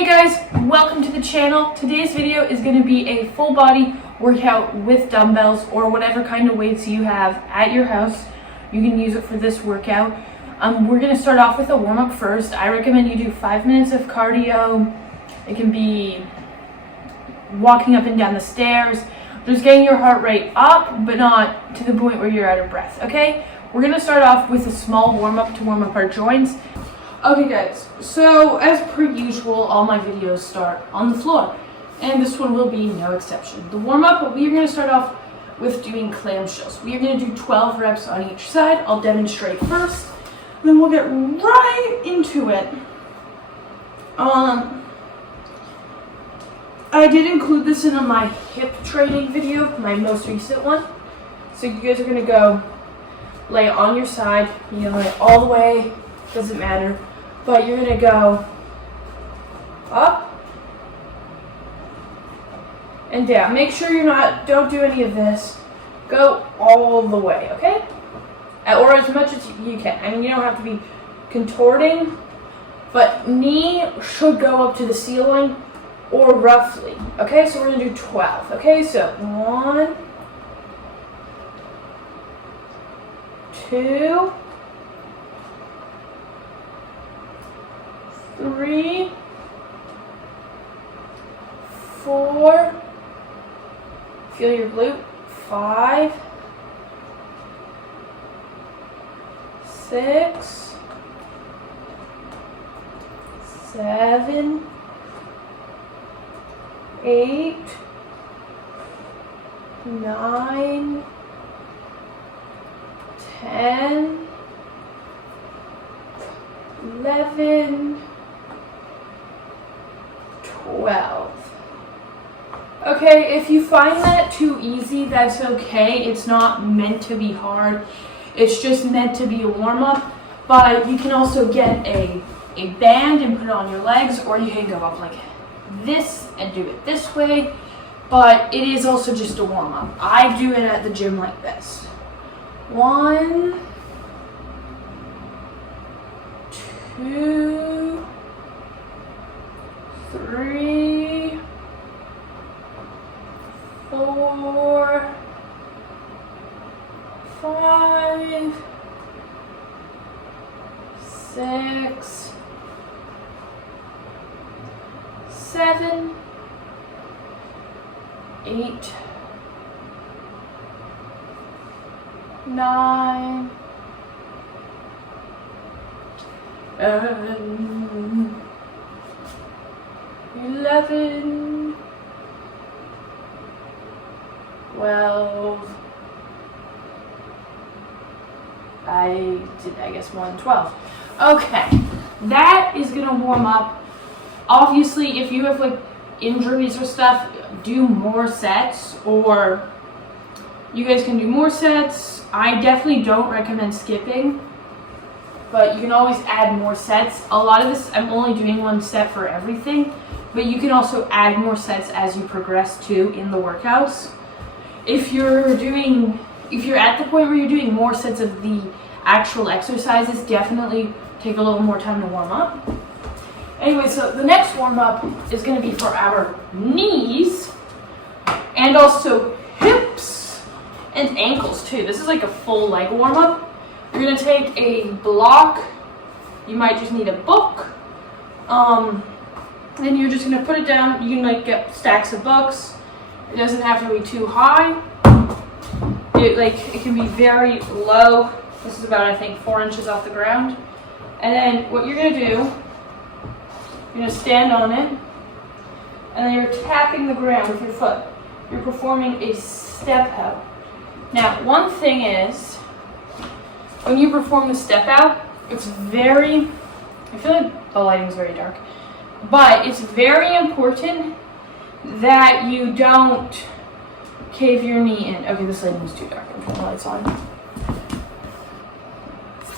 Hey guys, welcome to the channel. Today's video is going to be a full body workout with dumbbells or whatever kind of weights you have at your house. You can use it for this workout. We're going to start off with a warm-up first. I recommend you do 5 minutes of cardio. It can be walking up and down the stairs, just getting your heart rate up, but not to the point where you're out of breath, okay? We're going to start off with a small warm-up to warm up our joints. Okay guys, so as per usual, all my videos start on the floor, and this one will be no exception. The warm-up, we are going to start off with doing clamshells. We are going to do 12 reps on each side. I'll demonstrate first, then we'll get right into it. I did include this in my hip training video, my most recent one. So you guys are going to go lay on your side, you can lay all the way, doesn't matter. But you're going to go up and down. Make sure don't do any of this. Go all the way, okay? Or as much as you can. I mean, you don't have to be contorting, but knee should go up to the ceiling or roughly. Okay, so we're going to do 12. Okay, so 1, 2, 3, 4, feel your glute, 5, 6, 7, 8, 9, 10, 11, 12. Okay, if you find that too easy, that's okay. It's not meant to be hard. It's just meant to be a warm-up. But you can also get a band and put it on your legs, or you can go up like this and do it this way. But it is also just a warm-up. I do it at the gym like this. 1, 2, 3, 4, 5, 6, 7, 8, 9, 11, 12, I guess more than 12. Okay, that is gonna warm up. Obviously, if you have like injuries or stuff, do more sets, or you guys can do more sets. I definitely don't recommend skipping, but you can always add more sets. A lot of this, I'm only doing 1 set for everything, but you can also add more sets as you progress too in the workouts. If you're at the point where you're doing more sets of the actual exercises, definitely take a little more time to warm up. Anyway, so the next warm up is going to be for our knees and also hips and ankles too. This is like a full leg warm up. You're going to take a block. You might just need a book. And you're just going to put it down. You can like get stacks of books. It doesn't have to be too high. It can be very low. This is about, I think, 4 inches off the ground. And then what you're going to do, you're going to stand on it, and then you're tapping the ground with your foot. You're performing a step out. Now, one thing is, when you perform the step out, it's very, I feel like the lighting is very dark, but it's very important that you don't cave your knee in. Okay, this lighting is too dark. I'm turning the lights on.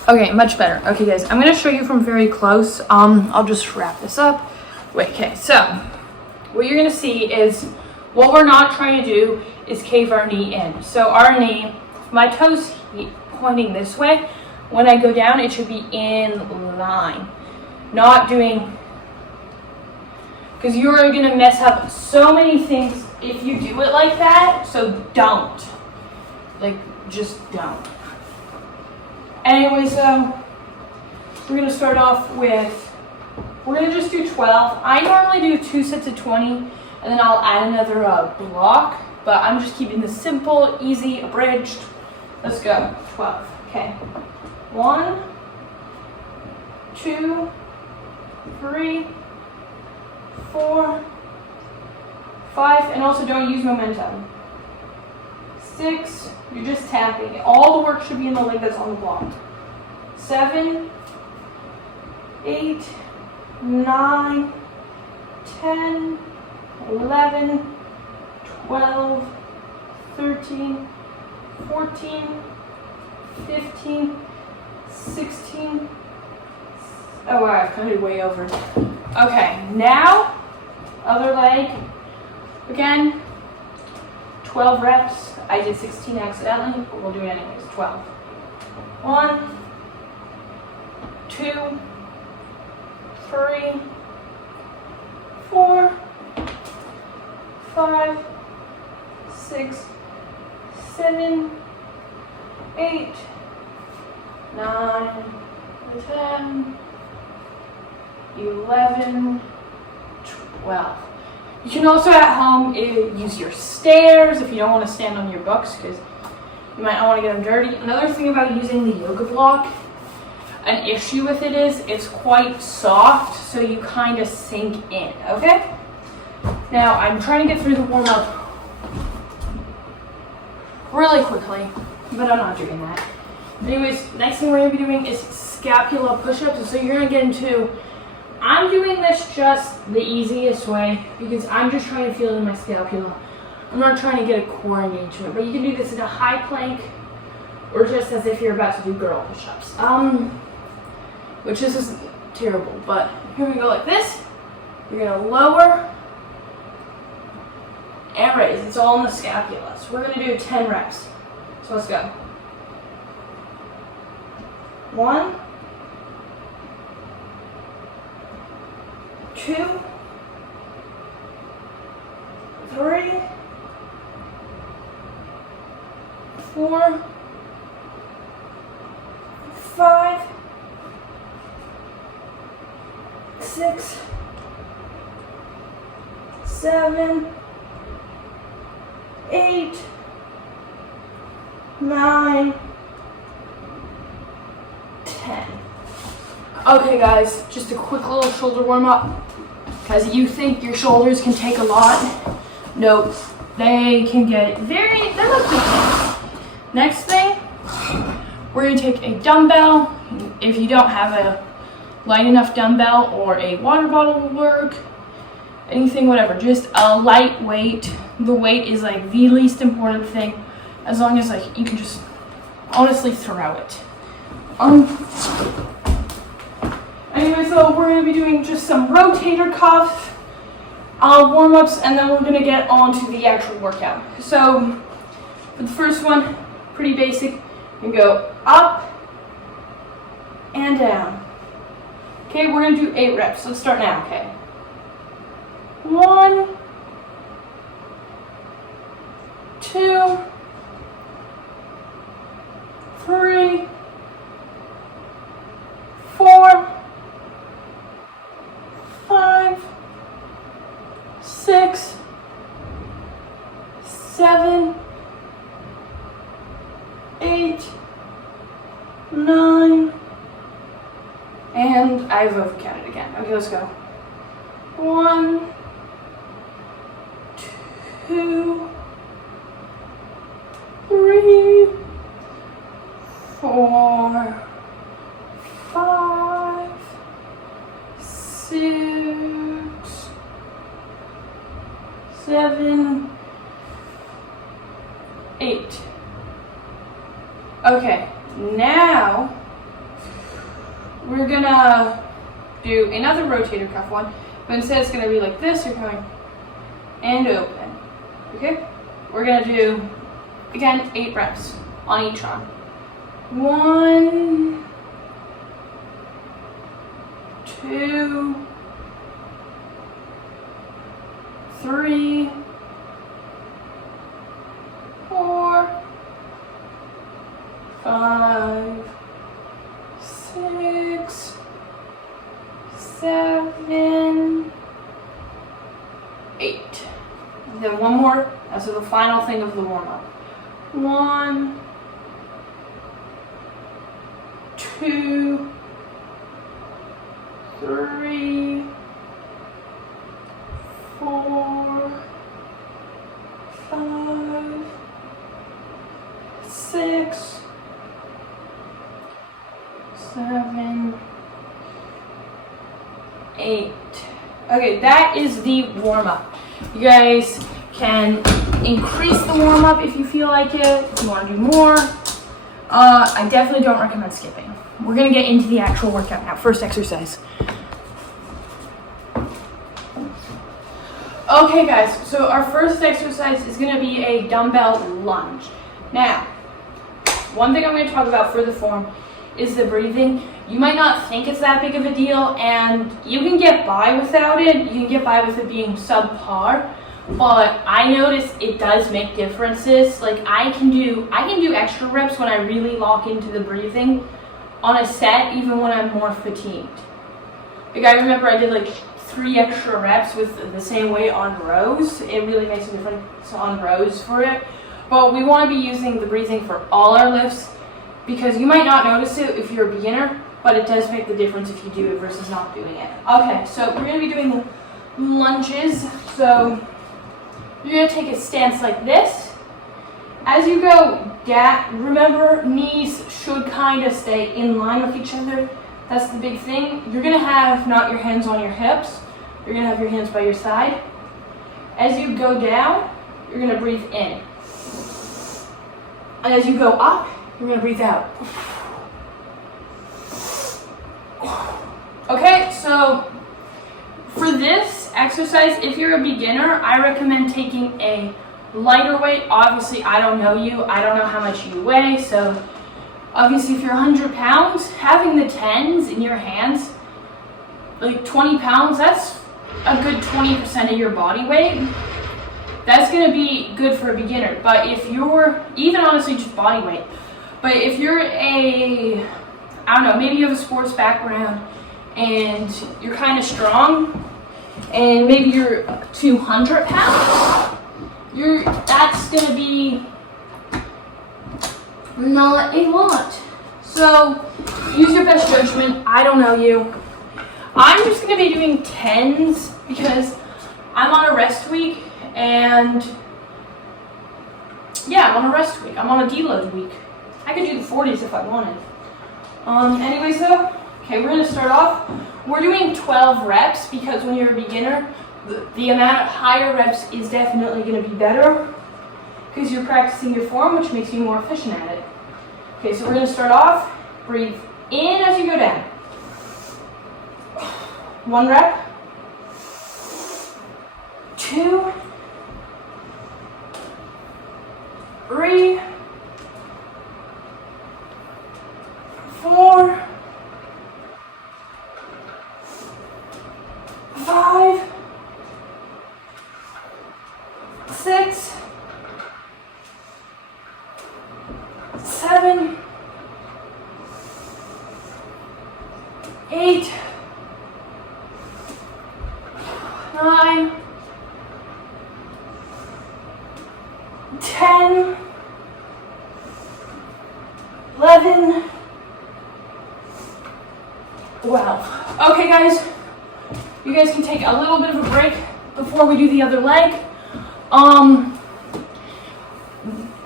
Okay, much better. Okay, guys, I'm gonna show you from very close. I'll just wrap this up. Wait, okay, so what you're gonna see is what we're not trying to do is cave our knee in. So our knee, my toes pointing this way. When I go down, it should be in line. Not doing because you're gonna mess up so many things if you do it like that, so don't. Like, just don't. Anyways, so we're gonna start off with, we're gonna just do 12. I normally do 2 sets of 20, and then I'll add another block, but I'm just keeping this simple, easy, abridged. Let's go, 12, okay. 1, 2, 3, 4, 5, and also don't use momentum. 6, you're just tapping. All the work should be in the leg that's on the block. 7, 8, 9, 10, 11, 12, 13, 14, 15, 16. Oh wow, I've counted way over. Okay, now, other leg. Again, 12 reps. I did 16 accidentally, but we'll do it anyways. 12. 1, 2, 3, 4, 5, 6, 7, 8, 9, 10, 11, 12. You can also at home use your stairs if you don't want to stand on your books, because you might not want to get them dirty. Another thing about using the yoga block, an issue with it is it's quite soft, so you kind of sink in, okay? Now, I'm trying to get through the warm-up really quickly, but I'm not doing that. Anyways, next thing we're going to be doing is scapula push-ups. So you're going to get into, I'm doing this just the easiest way because I'm just trying to feel in my scapula. I'm not trying to get a core engagement, but you can do this in a high plank or just as if you're about to do girl push-ups. Which this is terrible, but here we go like this. You're going to lower and raise. It's all in the scapula. So we're going to do 10 reps. So let's go. 1, 2, 3, 4, 5, 6, 7, 8, 9, 10. Okay guys, just a quick little shoulder warm up. Because you think your shoulders can take a lot. Nope. They can get they're not too big. Next thing, we're going to take a dumbbell. If you don't have a light enough dumbbell or a water bottle will work. Anything, whatever. Just a light weight. The weight is like the least important thing. As long as like you can just honestly throw it. Anyway, so we're going to be doing just some rotator cuff warm-ups, and then we're going to get on to the actual workout. So for the first one, pretty basic. You can go up and down. Okay, we're going to do 8 reps. Let's start now, okay? 1, 2, 3, 4, 5, 6, 7, 8, 9, and I've overcounted again. Okay, let's go. 1, 2, 3, 4, 5, 6, 7, 8. Okay, now we're gonna do another rotator cuff one, but instead it's gonna be like this. You're going and open. Okay, we're gonna do again 8 reps on each arm. 1, 2, 3, 4, 5, 6, 7, 8. And then one more as the final thing of the warm-up. 1, 2, 3, 4, 5, 6, 7, 8. Okay, that is the warm-up. You guys can increase the warm-up if you feel like it, if you want to do more. I definitely don't recommend skipping. We're going to get into the actual workout now. First exercise. Okay guys, so our first exercise is going to be a dumbbell lunge. Now, one thing I'm going to talk about for the form is the breathing. You might not think it's that big of a deal, and you can get by without it. You can get by with it being subpar, but I notice it does make differences. Like I can do extra reps when I really lock into the breathing on a set, even when I'm more fatigued. Like I remember I did like 3 extra reps with the same weight on rows. It really makes a difference on rows for it. But we want to be using the breathing for all our lifts, because you might not notice it if you're a beginner, but it does make the difference if you do it versus not doing it. Okay, so we're going to be doing the lunges. So you're going to take a stance like this. As you go down, remember knees should kind of stay in line with each other. That's the big thing. You're going to have not your hands on your hips. You're going to have your hands by your side. As you go down, you're going to breathe in. And as you go up, you're going to breathe out. Okay, so for this exercise, if you're a beginner, I recommend taking a lighter weight. Obviously, I don't know you. I don't know how much you weigh. So obviously, if you're 100 pounds, having the 10s in your hands, like 20 pounds, that's a good 20% of your body weight. That's going to be good for a beginner. But if you're, even honestly just body weight, but if you're I don't know, maybe you have a sports background and you're kind of strong and maybe you're 200 pounds, that's going to be not a lot. So use your best judgment. I don't know you. I'm just going to be doing 10s because I'm on a rest week, and yeah, I'm on a rest week. I'm on a deload week. I could do the 40s if I wanted. Anyways though, okay, we're going to start off. We're doing 12 reps because when you're a beginner, the amount of higher reps is definitely going to be better because you're practicing your form, which makes you more efficient at it. Okay, so we're going to start off. Breathe in as you go down. 1 rep. 2. 3. 4. 5. 6. 7. 8. 9. 10. 11. 12. Okay guys, you guys can take a little bit of a break before we do the other leg.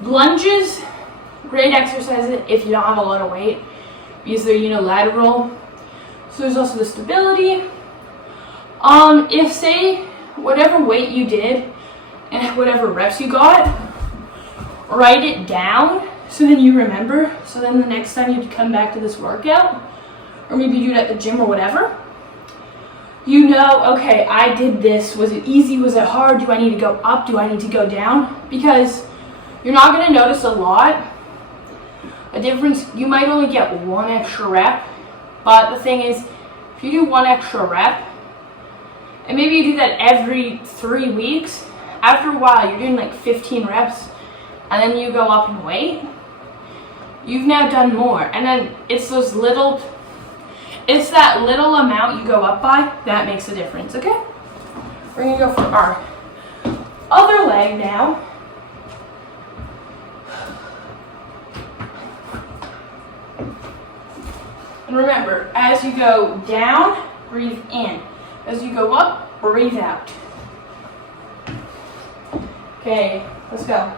Lunges, great exercise if you don't have a lot of weight because they're unilateral. So there's also the stability. If say whatever weight you did and whatever reps you got, write it down so then you remember. So then the next time you come back to this workout, or maybe you do it at the gym or whatever, you know, okay, I did this. Was it easy? Was it hard? Do I need to go up? Do I need to go down? Because you're not going to notice a difference. You might only get 1 extra rep, but the thing is, if you do 1 extra rep and maybe you do that every 3 weeks, after a while you're doing like 15 reps and then you go up in weight, you've now done more. And then it's that little amount you go up by that makes a difference, okay? We're gonna go for our other leg now. And remember, as you go down, breathe in. As you go up, breathe out. Okay, let's go.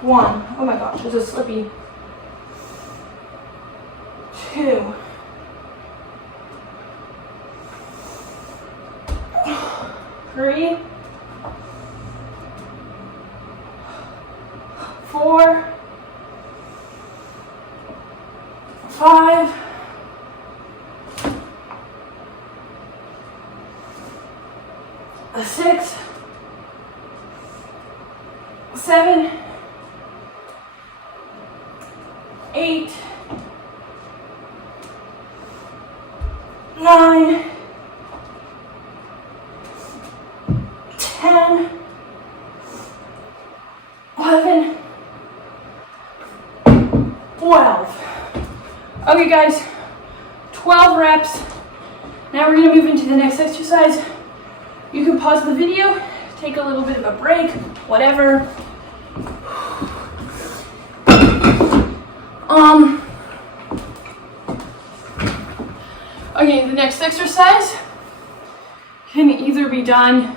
1, oh my gosh, this is slippy. 2. 3. 4. 5. 6. 7. 8. 9. 10. 11. 12. Okay guys, 12 reps. Now we're gonna move into the next exercise. You can pause the video, take a little bit of a break, whatever. Okay, the next exercise can either be done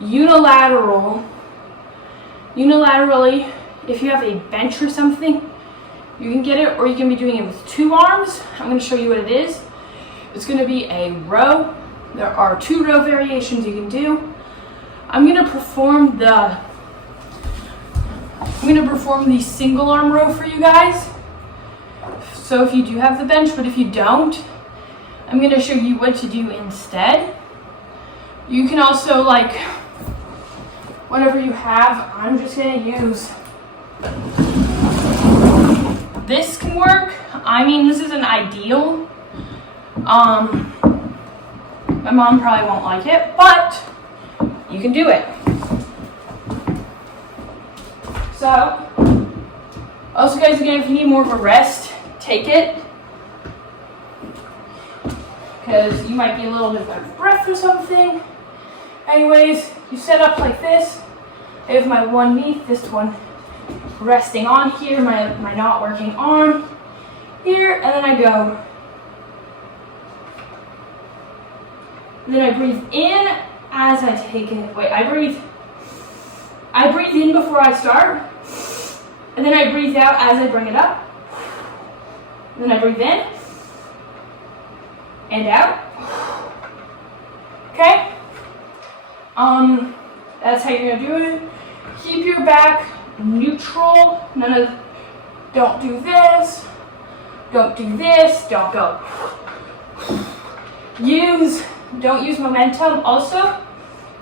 unilaterally, if you have a bench or something, you can get it, or you can be doing it with 2 arms. I'm going to show you what it is. It's going to be a row. There are 2 row variations you can do. I'm going to perform the single arm row for you guys. So if you do have the bench, but if you don't, I'm going to show you what to do instead. You can also, like, whatever you have, I'm just going to use. This can work. I mean, this isn't ideal. My mom probably won't like it, but you can do it. So, also guys, again, if you need more of a rest, take it. Because you might be a little bit out of breath or something. Anyways, you set up like this. I have my one knee, this one resting on here, my not working arm here, and then I go. And then I breathe in as I take it. Wait, I breathe in before I start, and then I breathe out as I bring it up. And then I breathe in and out. Okay? That's how you're gonna do it. Keep your back neutral. Don't do this. Don't do this. Don't go. Don't use momentum. Also,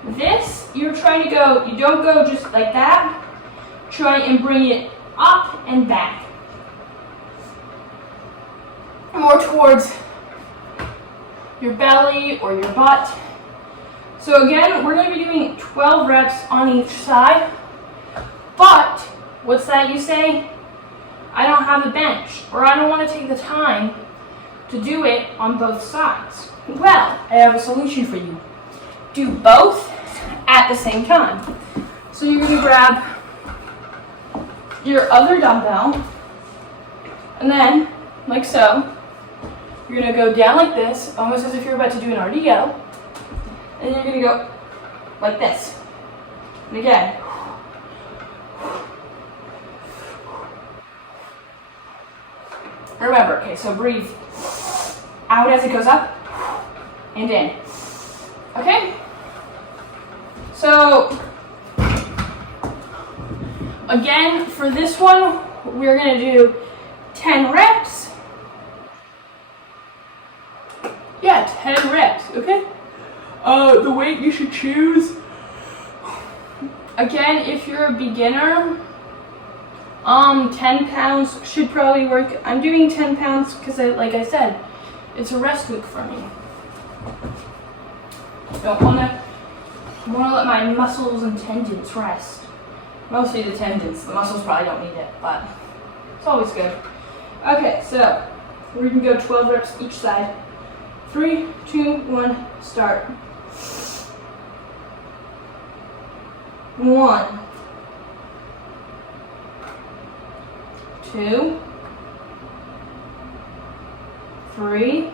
this, you're trying to go, you don't go just like that. Try and bring it up and back. More towards your belly or your butt. So again, we're going to be doing 12 reps on each side. But, what's that you say? I don't have a bench, or I don't want to take the time to do it on both sides. Well, I have a solution for you. Do both at the same time. So you're going to grab your other dumbbell, and then, like so, you're going to go down like this, almost as if you're about to do an RDO, and you're going to go like this. And again. Remember, okay, so breathe out as it goes up and in. Okay? So, again, for this one, we're going to do 10 reps. Yeah, 10 reps, okay? The weight you should choose. Again, if you're a beginner, 10 pounds should probably work. I'm doing 10 pounds because, like I said, it's a rest week for me. Don't want to let my muscles and tendons rest. Mostly the tendons. The muscles probably don't need it, but it's always good. Okay, so we're going to go 12 reps each side. 3, 2, 1, start. 1, 2, 3,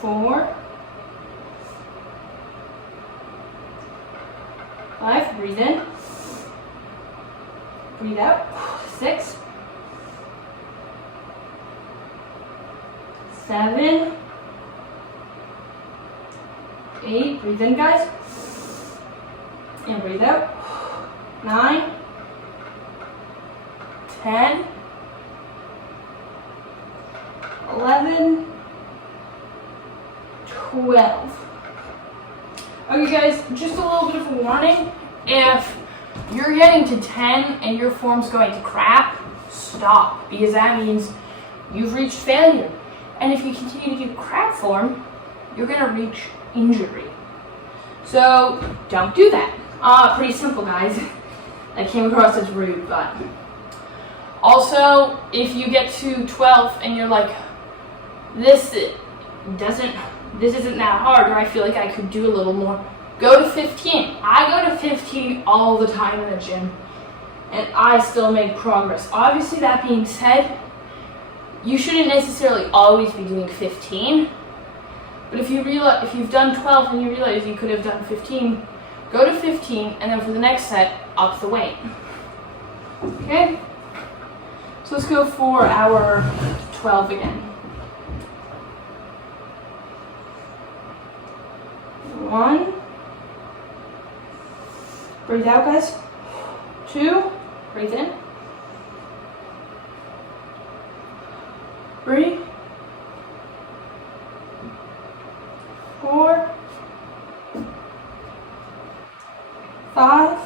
4, 5, breathe in, breathe out, 6, 7, 8, breathe in guys, and breathe out, 9, 10, 11, 12. Okay guys, just a little bit of a warning. If you're getting to 10 and your form's going to crap, stop, because that means you've reached failure. And if you continue to do crap form, you're gonna reach injury. So don't do that. Pretty simple guys. That came across as rude, but also if you get to 12 and you're like, this isn't that hard, or I feel like I could do a little more, go to 15. I go to 15 all the time in the gym, and I still make progress. Obviously, that being said, you shouldn't necessarily always be doing 15, but if you've done 12 and you realize you could have done 15, go to 15, and then for the next set, up the weight. Okay? So let's go for our 12 again. 1, breathe out guys, 2, breathe in, 3, 4, 5,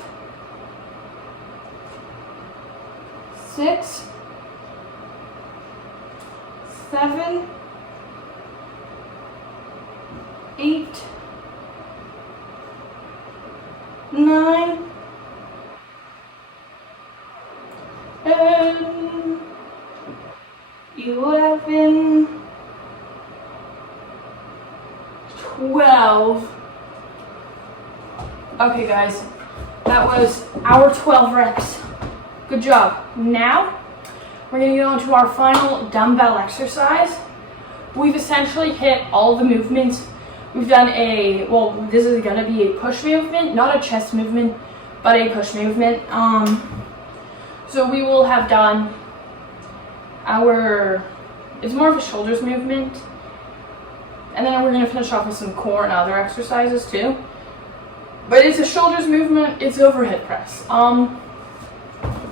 6, 7, 8, 9, 10, 11, 12. Okay guys, that was our 12 reps. Good job. Now, we're going to go into our final dumbbell exercise. We've essentially hit all the movements. We've done this is going to be a push movement, not a chest movement, but a push movement. So we will have done it's more of a shoulders movement. And then we're going to finish off with some core and other exercises too. But it's a shoulders movement, it's overhead press.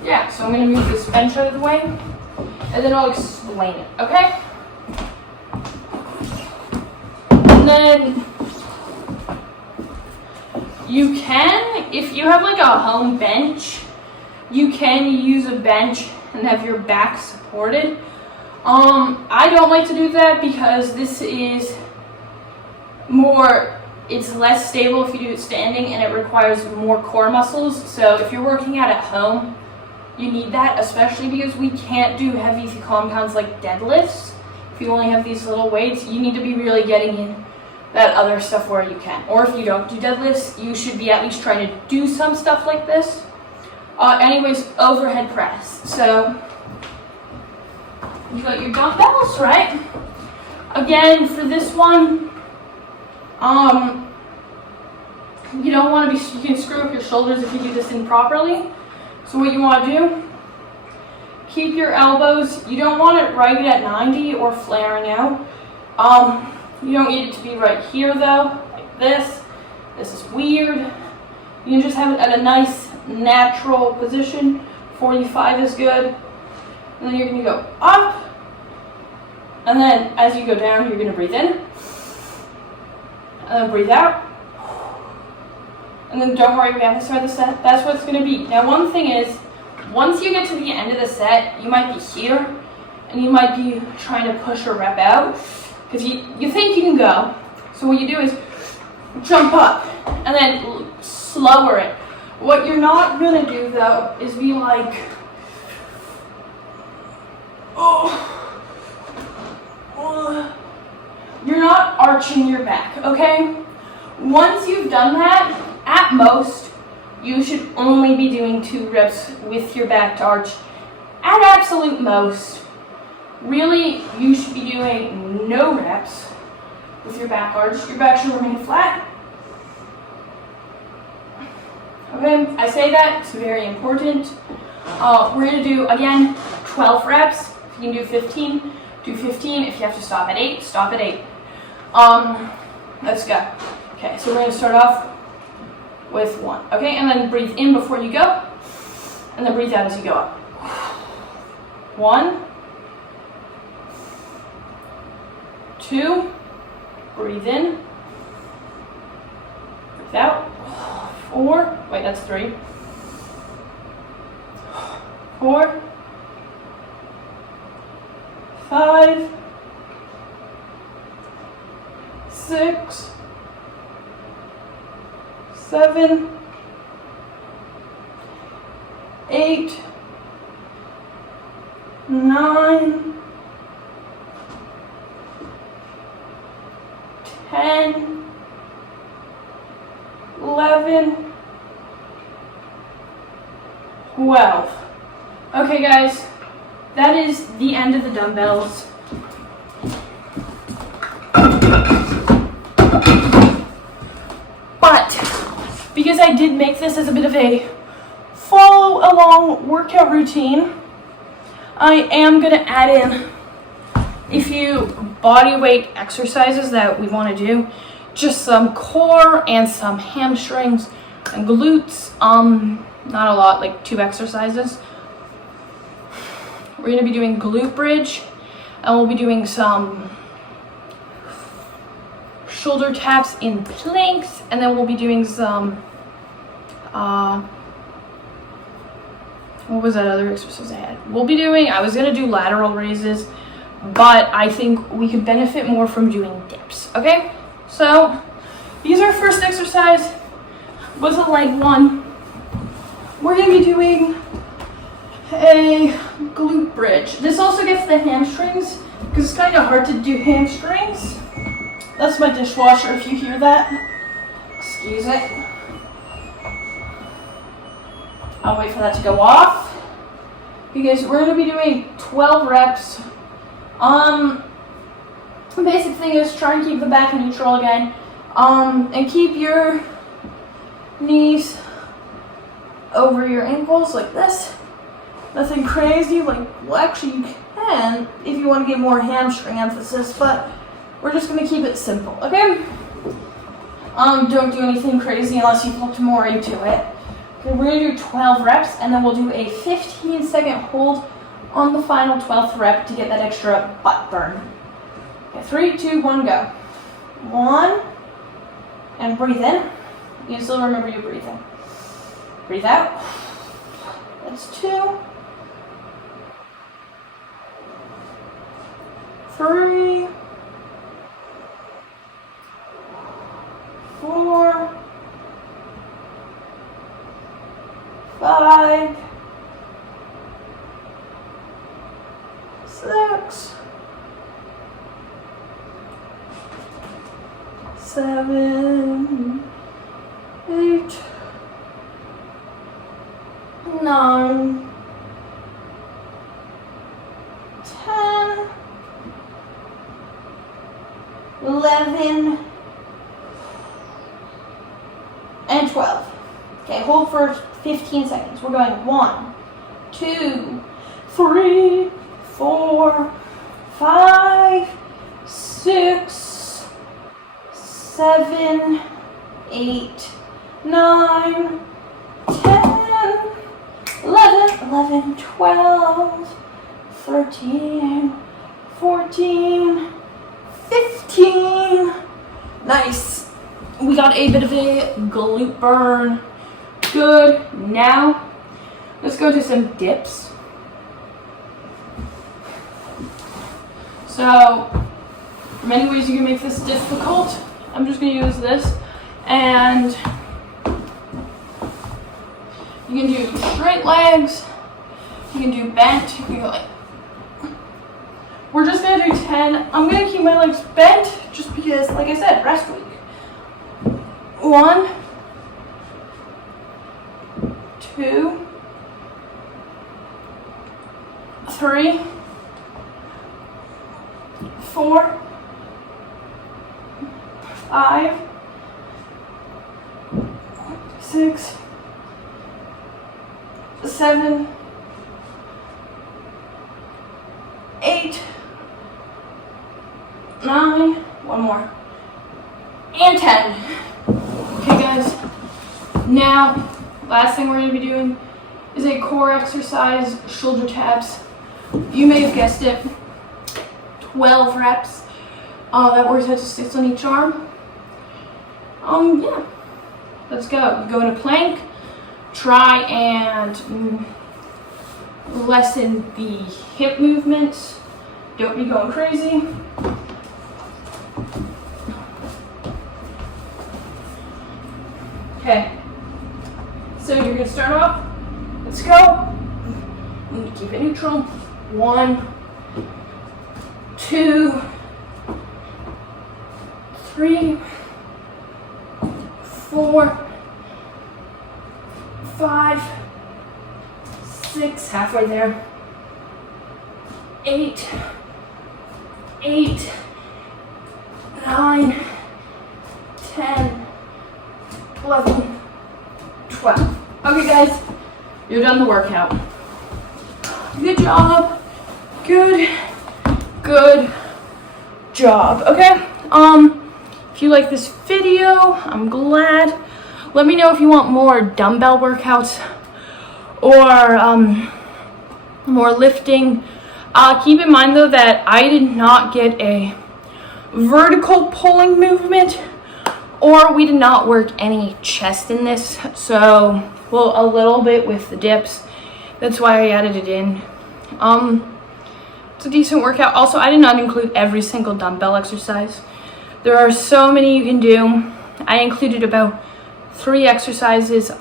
Yeah, so I'm going to move this bench out of the way, and then I'll explain it, okay? And then you can, if you have like a home bench, you can use a bench and have your back supported. I don't like to do that because this is it's less stable if you do it standing, and it requires more core muscles. So if you're working out at home, you need that, especially because we can't do heavy compounds like deadlifts. If you only have these little weights, you need to be really getting in that other stuff where you can. Or if you don't do deadlifts, you should be at least trying to do some stuff like this. Anyways, overhead press. So you got your dumbbells, right? Again, for this one, you don't want to you can screw up your shoulders if you do this improperly. So what you want to do, keep your elbows, you don't want it right at 90 or flaring out. You don't need it to be right here though, like this. This is weird. You can just have it at a nice natural position. 45 is good. And then you're going to go up. And then as you go down, you're going to breathe in. And then breathe out. And then don't worry, we have to start the set. That's what it's going to be. Now one thing is, once you get to the end of the set, you might be here, and you might be trying to push a rep out. because you think you can go. So what you do is jump up and then slower it. What you're not gonna do though is be like, you're not arching your back, okay? Once you've done that, at most, you should only be doing 2 reps with your back to arch. At absolute most, really, you should be doing no reps with your back arch. Your back should remain flat. Okay, I say that, it's very important. We're gonna do, again, 12 reps. If you can do 15, do 15. If you have to stop at 8, stop at 8. Let's go. Okay, so we're gonna start off with 1. Okay, and then breathe in before you go, and then breathe out as you go up. 1, 2, breathe in, breathe out. 4, wait, that's 3. 4, 5, 6, 7, 8, 9, 10, 11, 12. Okay guys, that is the end of the dumbbells. But because I did make this as a bit of a follow along workout routine, I am going to add in a few body weight exercises that we want to do. Just some core and some hamstrings and glutes. Not a lot, like 2 exercises. We're going to be doing glute bridge, and we'll be doing some shoulder taps in planks, and then we'll be doing some, what was that other exercise I had? I was going to do lateral raises, but I think we could benefit more from doing dips, okay? So, these are our first exercise, was a leg one. We're going to be doing a glute bridge. This also gets the hamstrings, because it's kind of hard to do hamstrings. That's my dishwasher, if you hear that. Excuse it. I'll wait for that to go off, because we're going to be doing 12 reps. The basic thing is try and keep the back neutral again, and keep your knees over your ankles like this. Nothing crazy, well actually you can if you want to get more hamstring emphasis, but we're just going to keep it simple, okay? Don't do anything crazy unless you've looked more into it. Okay, we're going to do 12 reps, and then we'll do a 15-second hold on the final 12th rep to get that extra butt burn. Okay, 3, 2, 1, go. 1, and breathe in. You still remember you breathe in. Breathe out. That's 2. 3, 4, 5, 6, 7, 8, 9, 10, 11, and 12. Okay, hold for 15 seconds. We're going 1, 2, 3, 4, 5, 6, 7, 8, 9, 10, 11, 12, 13, 14, 15. Nice. We got a bit of a glute burn. Good. Now, let's go to some dips. So, many ways you can make this difficult. I'm just going to use this, and you can do straight legs, you can do bent, you can go like, we're just going to do 10. I'm going to keep my legs bent just because, like I said, rest week. 1, 2, 3, 4, 5, 6, 7, 8, 9, one more, and 10. Okay guys, now last thing we're going to be doing is a core exercise, shoulder taps. You may have guessed it, 12 reps. That works out to 6 on each arm. Yeah, let's go. Go into plank. Try and lessen the hip movements. Don't be going crazy. Okay, so you're gonna start off. Let's go. You need to keep it neutral. 1, 2, 3, 4, 5, 6, halfway there. 8, 9, 10, 11, 12. Okay guys, you're done the workout. Good job. Good job. Okay, if you like this video, I'm glad. Let me know if you want more dumbbell workouts or more lifting. Keep in mind though that I did not get a vertical pulling movement, or we did not work any chest in this. So, well, a little bit with the dips. That's why I added it in. It's a decent workout. Also, I did not include every single dumbbell exercise. There are so many you can do. I included about 3 exercises.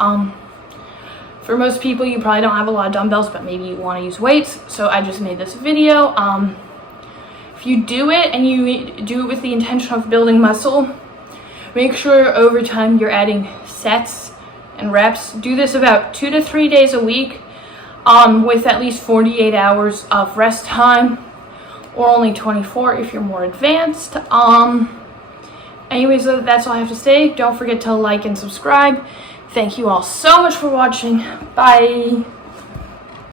For most people, you probably don't have a lot of dumbbells, but maybe you want to use weights. So I just made this video. If you do it and you do it with the intention of building muscle, make sure over time you're adding sets and reps. Do this about 2 to 3 days a week, with at least 48 hours of rest time, or only 24 if you're more advanced. Anyways, that's all I have to say. Don't forget to like and subscribe. Thank you all so much for watching. Bye.